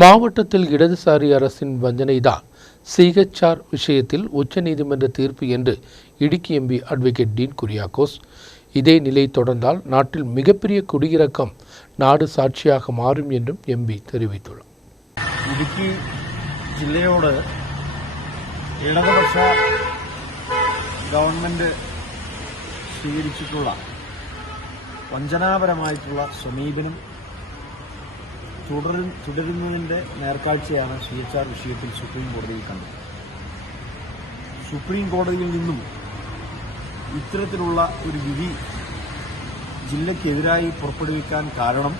மாவட்டத்தில் இடதுசாரி அரசின் வஞ்சனைதான் CHR விஷயத்தில் உச்சநீதிமன்ற தீர்ப்பு என்று இடுக்கி எம்பி அட்வொகேட் டீன் குரியாக்கோஸ். இதே நிலை தொடர்ந்தால் நாட்டில் மிகப்பெரிய குடியிறக்கம் நாடு சாட்சியாக மாறும் என்றும் எம்பி தெரிவித்துள்ளார். ഇടുക്കി ജില്ലയോട് ഇടതുപക്ഷ ഗവൺമെന്റ് സ്വീകരിച്ചിട്ടുള്ള വഞ്ചനാപരമായിട്ടുള്ള സമീപനം തുടരുന്നതിന്റെ നേർക്കാഴ്ചയാണ് CHR വിഷയത്തിൽ സുപ്രീം കോടതിയിൽ കണ്ടത്. സുപ്രീം കോടതിയിൽ നിന്നും ഇത്തരത്തിലുള്ള ഒരു വിധി ജില്ലയ്ക്കെതിരായി പുറപ്പെടുവിക്കാൻ കാരണം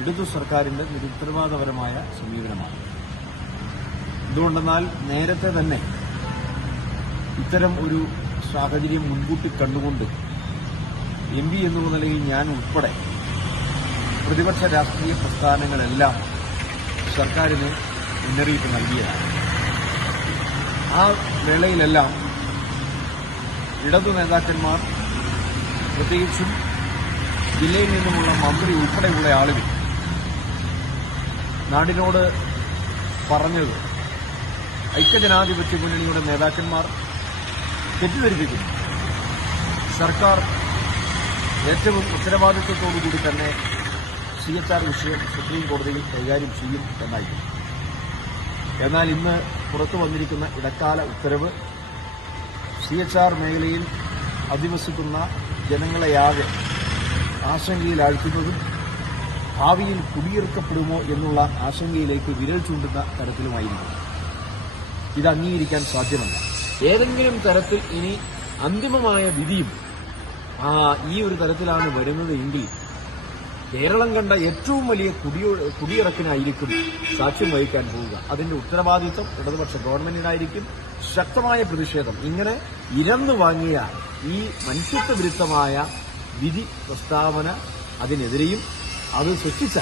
ഇടതു സർക്കാരിന്റെ നിരുത്തരവാദപരമായ സമീപനമാണ്. എന്തുകൊണ്ടെന്നാൽ നേരത്തെ തന്നെ ഇത്തരം ഒരു സാഹചര്യം മുൻകൂട്ടി കണ്ടുകൊണ്ട് MP എന്നുള്ള നിലയിൽ ഞാൻ ഉൾപ്പെടെ പ്രതിപക്ഷ രാഷ്ട്രീയ പ്രസ്ഥാനങ്ങളെല്ലാം സർക്കാരിന് മുന്നറിയിപ്പ് നൽകിയതാണ്. ആ വേളയിലെല്ലാം ഇടതു നേതാക്കന്മാർ, പ്രത്യേകിച്ചും ജില്ലയിൽ നിന്നുമുള്ള മന്ത്രി ഉൾപ്പെടെയുള്ള ആളുകൾ നാടിനോട് പറഞ്ഞത് ഐക്യജനാധിപത്യ മുന്നണിയുടെ നേതാക്കന്മാർ തെറ്റിദ്ധരിപ്പിക്കുന്നു. സർക്കാർ ഏറ്റവും ഉത്തരവാദിത്വത്തോടുകൂടി തന്നെ CHR വിഷയം സുപ്രീം കോടതിയിൽ കൈകാര്യം ചെയ്യും എന്നായിരുന്നു. എന്നാൽ ഇന്ന് പുറത്തു വന്നിരിക്കുന്ന ഇടക്കാല ഉത്തരവ് CHR മേഖലയിൽ അധിവസിക്കുന്ന ജനങ്ങളെയാകെ ആശങ്കയിലാഴ്ത്തുന്നതും ഭാവിയിൽ കുടിയിറക്കപ്പെടുമോ എന്നുള്ള ആശങ്കയിലേക്ക് വിരൽ ചൂണ്ടുന്ന തരത്തിലുമായിരുന്നു. ഇത് അംഗീകരിക്കാൻ സാധ്യമല്ല. ഏതെങ്കിലും തരത്തിൽ ഇനി അന്തിമമായ വിധിയും ഈ ഒരു തരത്തിലാണ് വരുന്നത് എങ്കിൽ കേരളം കണ്ട ഏറ്റവും വലിയ കുടിയിറക്കിനായിരിക്കും സാക്ഷ്യം വഹിക്കാൻ പോവുക. അതിന്റെ ഉത്തരവാദിത്വം ഇടതുപക്ഷ ഗവൺമെന്റിനായിരിക്കും. ശക്തമായ പ്രതിഷേധം ഇങ്ങനെ ഇരന്നു വാങ്ങിയ ഈ മനുഷ്യത്വ വിരുദ്ധമായ വിധി പ്രസ്താവന അതിനെതിരെയും അത് സൃഷ്ടിച്ച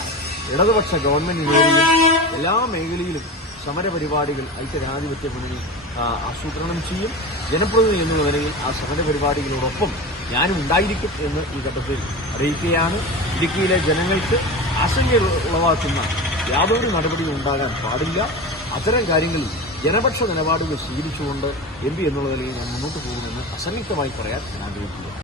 ഇടതുപക്ഷ ഗവൺമെന്റിനെതിരെയും എല്ലാ മേഖലയിലും സമരപരിപാടികൾ ഐക്യജനാധിപത്യ മുന്നണി ആസൂത്രണം ചെയ്യും. ജനപ്രതിനിധി എന്നുള്ള നിലയിൽ ആ സമരപരിപാടികളോടൊപ്പം ഞാനും ഉണ്ടായിരിക്കും എന്ന് ഈ ഘട്ടത്തിൽ അറിയിക്കുകയാണ്. ഇടുക്കിയിലെ ജനങ്ങൾക്ക് ആശങ്ക ഉളവാക്കുന്ന യാതൊരു നടപടിയും ഉണ്ടാകാൻ പാടില്ല. അത്തരം കാര്യങ്ങളിൽ ജനപക്ഷ നിലപാടുകൾ സ്വീകരിച്ചുകൊണ്ട് MP എന്നുള്ള നിലയിൽ ഞാൻ മുന്നോട്ട് പോകുമെന്ന് അസന്നിഗ്ധമായി പറയാൻ ഞാൻ ആഗ്രഹിക്കുന്നു.